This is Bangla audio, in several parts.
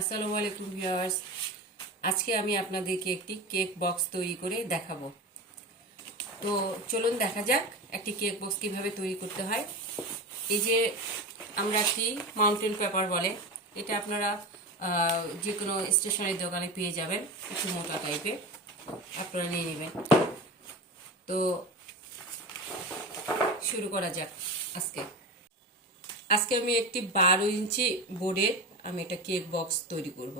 আসসালামু আলাইকুম ভিউয়ার্স। আজকে আমি আপনাদেরকে একটি কেক বক্স তৈরি করে দেখাবো। তো চলুন দেখা যাক একটি কেক বক্স কিভাবে তৈরি করতে হয়। এই যে আমরা একটি মাউন্টেন পেপার বলে, এটা আপনারা যে কোনো স্টেশনারি দোকানে পেয়ে যাবেন, একটু মোটা টাইপের, আপনারা নিয়ে নেবেন। তো শুরু করা যাক। আজকে আমি একটি 12 ইঞ্চি বোর্ডের আমি একটা কেক বক্স তৈরি করব।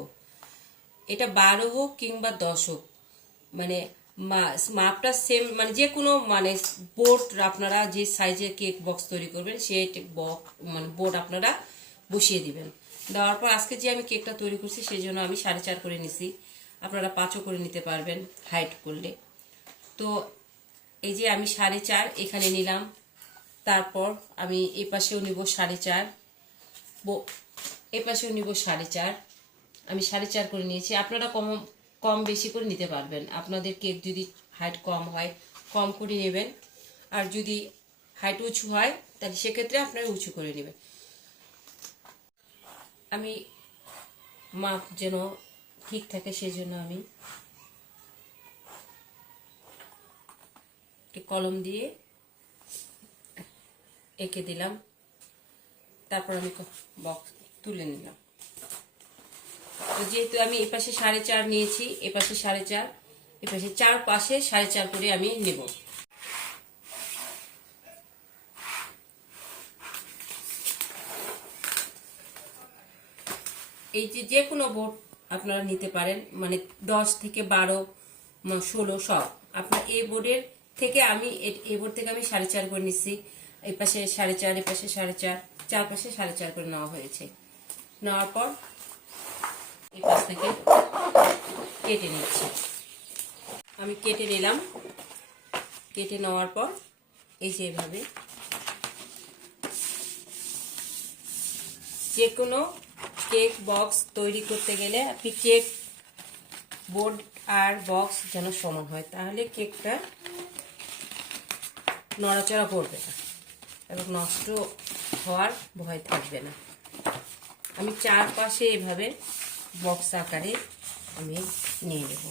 এটা 12 হোক কিংবা 10 হোক, মানে মাপটা সেম, মানে যে কোনো মানে বোর্ড আপনারা যে সাইজের কেক বক্স তৈরি করবেন সেই মানে বোর্ড আপনারা বসিয়ে দিবেন। দেওয়ার পর আজকে যে আমি কেকটা তৈরি করছি সেই জন্য আমি 4.5 করে নিছি, আপনারা 5ও করে নিতে পারবেন হাইট করলে। তো এই যে আমি 4.5 এখানে নিলাম, তারপর আমি এ পাশেও নিব 4.5, এ পাশেও নিব 4.5, আমি 4.5 করে নিয়েছি। আপনারা কম বেশি করে নিতে পারবেন। আপনাদের কেক যদি হাইট কম হয় কম করে নেবেন, আর যদি হাইট উঁচু হয় তাহলে সেক্ষেত্রে আপনারা উঁচু করে নেবেন। আমি মাপ যেন ঠিক থাকে সেই জন্য আমি কলম দিয়ে এঁকে দিলাম, তারপর আমি বক্স তুলে নিলাম। তো যেহেতু আমি এ পাশে 4.5 নিয়েছি, এ পাশে 4.5, এ পাশে 4 পাশে 4.5 করে আমি নেব। এই যে কোনো বোর্ড আপনারা নিতে পারেন, মানে 10 থেকে 12, 16 সব আপনার এই বোর্ডের থেকে আমি এই বোর্ড থেকে আমি 4.5 করে নিচ্ছি। এই পাশে 4.5, এই পাশে 4.5, 4 পাশে 4.5 করে নেওয়া হয়েছে। নেওয়ার পর এই পাশ থেকে কেটে নিচ্ছি। আমি কেটে নিলাম। কেটে নেওয়ার পর এই যে এভাবে যে কোনো কেক বক্স তৈরি করতে গেলে আপনি কেক বোর্ড আর বক্স যেন সমান হয়, তাহলে কেকটা নড়াচড়া করবে না এবং নষ্ট হওয়ার ভয় থাকবে না। আমি 4 পাশে এভাবে বক্স আকারে আমি নিয়ে নেব।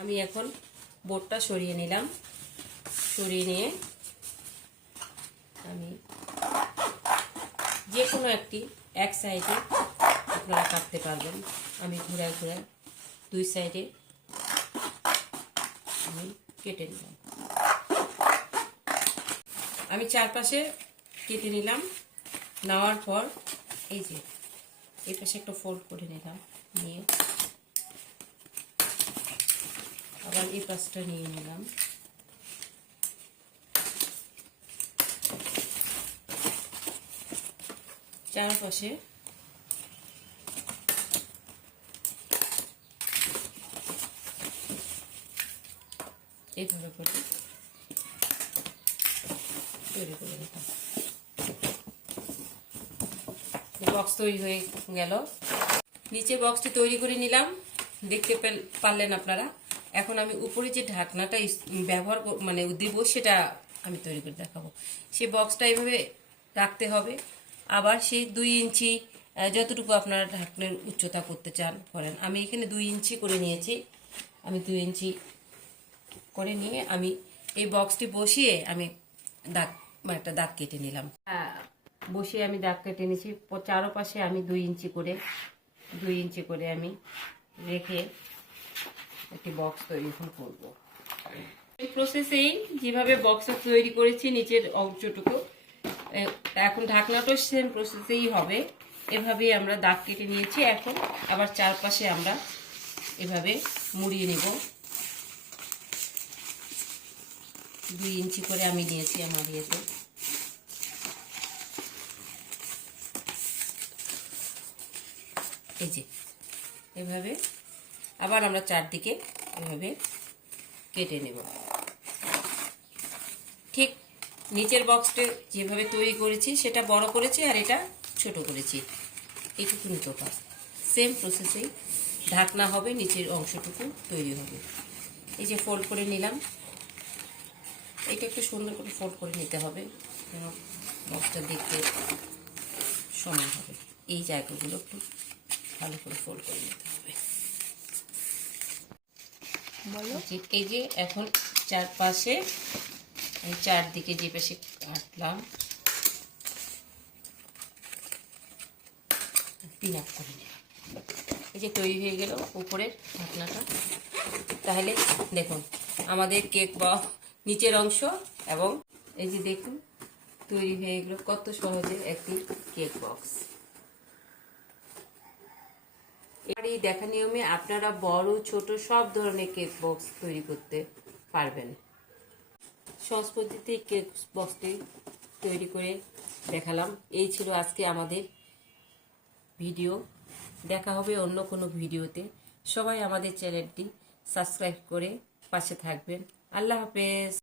আমি এখন বোর্ডটা সরিয়ে নিলাম। সরিয়ে নিয়ে আমি যে কোনো এক সাইডে আপনারা কাটতে পারবেন। আমি ঘুরায় ঘুরায় 2 সাইডে আমি কেটে নিলাম। আমি 4 পাশে কেটে নিলাম। নেওয়ার পর এই যে এই পাশে একটা ফোল্ড করে নিলাম, নিয়ে আবার এই পাশটা নিয়ে নিলাম। চারপাশে এইভাবে করে তৈরি করে নিলাম। বক্স তৈরি হয়ে গেল। নিচে বক্সটি তৈরি করে নিলাম, দেখতে পারলেন আপনারা। এখন আমি উপরে যে ঢাকনাটা ব্যবহার মানে দেব সেটা আমি তৈরি করে দেখাবো। সেই বক্সটা এইভাবে রাখতে হবে। আবার সেই 2 ইঞ্চি যতটুকু আপনারা ঢাকনের উচ্চতা করতে চান করেন। আমি এখানে 2 ইঞ্চি করে নিয়েছি। আমি 2 ইঞ্চি করে নিয়ে আমি এই বক্সটি বসিয়ে আমি একটা দাগ কেটে নিলাম। বসিয়ে আমি দাগ কেটে নিয়েছি। চারপাশে আমি 2 ইঞ্চি করে আমি রেখে একটি বক্স তৈরি করব। এই প্রসেসেই যেভাবে বক্সটা তৈরি করেছি নিচের অংশটুকু, এখন ঢাকনাটাও সেম প্রসেসেই হবে। এভাবেই আমরা দাগ কেটে নিয়েছি। এখন আবার চারপাশে আমরা এভাবে মুড়িয়ে নেব। 2 ইঞ্চি করে আমি নিয়েছি আমার ইয়েতে। এই যে এভাবে আবার আমরা চারদিকে এভাবে কেটে নেব। ঠিক নিচের বক্সটা যেভাবে তৈরি করেছি সেটা বড় করেছি, আর এটা ছোট করেছি, এইটুকুনি তফাৎ। সেম প্রসেসেই ঢাকনা হবে, নিচের অংশটুকু তৈরি হবে। এই যে ফোল্ড করে নিলাম। এটা একটু সুন্দর করে ফোল্ড করে নিতে হবে যেন বক্সটা দেখতে সমান হবে। এই জায়গাগুলো একটু ভালো করে ফোল্ড করে নিতে হবে। এই যে এখন চারপাশে চারদিকে যে পাশে কাটলাম পিন আপ করে নিলাম। এই যে তৈরি হয়ে গেল উপরের ঢাকনাটা। তাহলে দেখুন আমাদের কেক বক্স নিচের অংশ এবং এই যে দেখুন তৈরি হয়ে গেল কত সহজে একটি কেক বক্স। আর এই দেখা নিয়মে আপনারা বড় ছোট সব ধরনের কেক বক্স তৈরি করতে পারবেন। সহজ পদ্ধতিতে কেক বক্সটি তৈরি করে দেখালাম। এই ছিল আজকে আমাদের ভিডিও। দেখা হবে অন্য কোনো ভিডিওতে। সবাই আমাদের চ্যানেলটি সাবস্ক্রাইব করে পাশে থাকবেন। আল্লাহ হাফেজ।